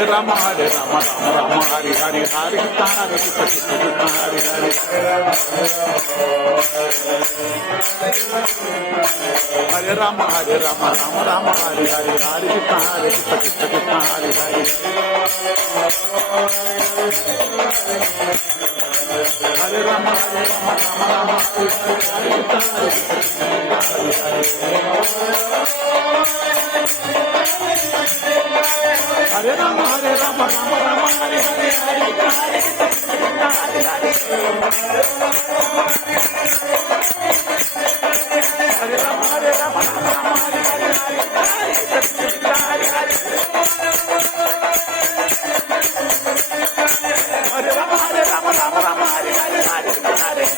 Hare Rama, Rama Rama, Hare Hare, Hare Krishna, Hare Krishna, Krishna Krishna, Hare Hare. Hare Rama, Rama Rama, Hare Hare, Hare Krishna, Krishna Krishna, Hare Hare. Hare Rama, Rama Rama, Hare Hare, Hare Krishna, Hare Hare Rama, Rama Rama, Hare Hare, Hare Krishna, Hare Hare. Hare Rama, Rama Rama, Hare Hare, Hare Krishna, Hare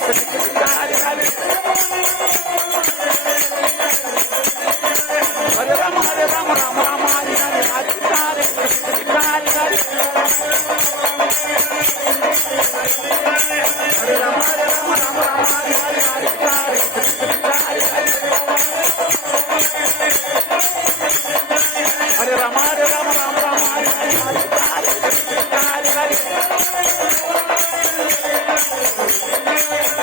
Hare. Hare Rama, Rama Rama, Hare Hare, Hare Krishna, Hare Hare. Hare Rama, Rama Rama, Hare Hare, Hare Krishna, Hare Hare. Hare Rama, Rama Rama, Hare Hare, Hare Krishna, Hare Hare. Hare Rama, Rama Rama, Hare Hare, Hare Krishna, Hare Hare.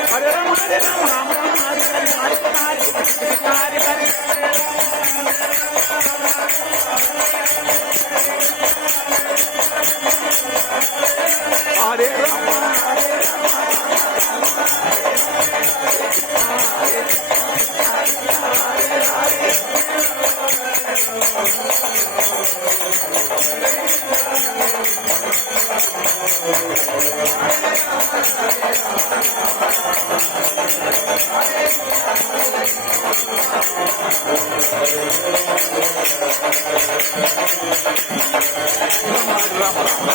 Hare Rama, Rama Rama,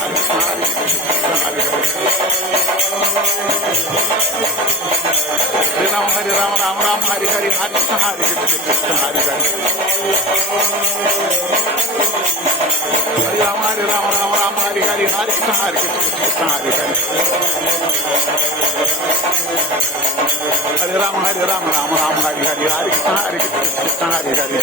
Hare Hare, Hare Krishna, Hare Hare. Hare Rama, Hare Rama, Rama Rama, Hare Hare, Hare Krishna, Hare Krishna, Hare Hare. Hare Rama, Rama Rama, Hare Hare, Hare Krishna, Hare Krishna, Hare Hare. Hare Rama, Rama Rama, Hare Hare, Hare Krishna, Hare Krishna, Hare Hare.